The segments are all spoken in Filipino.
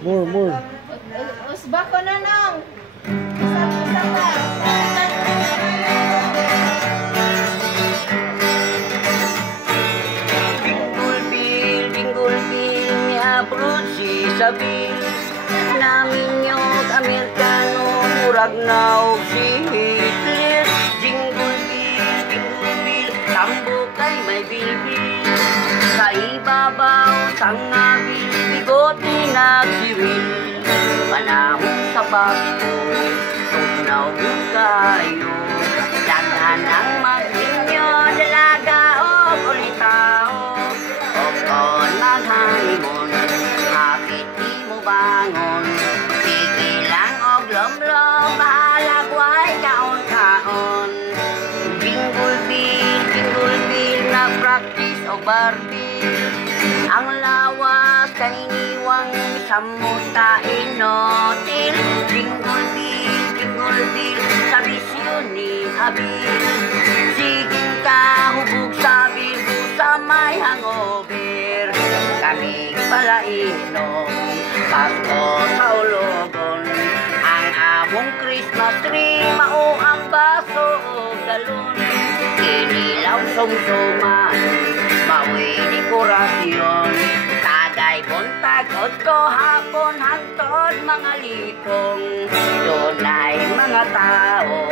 More. Usba ko na nang. Usap ka. Jingle bell, may approach si Sabil. Namin yung Amerikano, murag na og si Hitler. Jingle bell, tambo kay may bilbil. Sa ibabaw, sangabil, bigote nagsiwil. Panahon sa Pasko, tugnaw yung kayo. Daghan ang magninyo, dalaga o kulitao. O kon maghalimon, hapit di mo bangon. Sige lang og lomlom, bahalag way kaon-kaon. Jingle bell, na-practice o barbil. Ang lawas kay iniwang samuta inotil. Jingle bell, sa bisyon ni Abil. Siging kahubog sa bilbo sa may hangover. Kaming pala inom, Pasko sa ulogon. Ang among Christmas tree, mao ang baso o galon. Kinilaw sumsuman, maui dekorasyon. Tagay buntag, otko hapon, hantod mga litong. Dunay mga tao,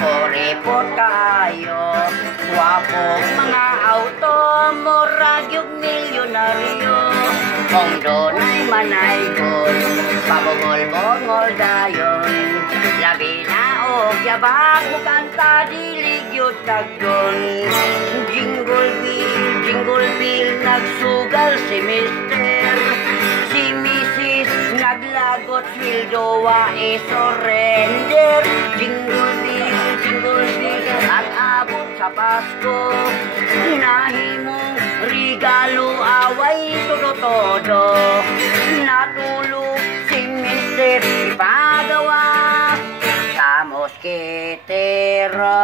korepot kayo. Wapong mga auto, murag yung milyonaryo. Kung dunay manaygon, pabungol-bungol dayon. Labi na o yabak mo kanta, dilig yun tagdon. Jingle bell, nagsugal si Mister. Si Mrs. naglagot, swildowa i-surrender. Jingle bell, at abot sa Pasko. Nahimong regalo, away todo-todo. Natulog si Mister, ipagawa sa moskitero.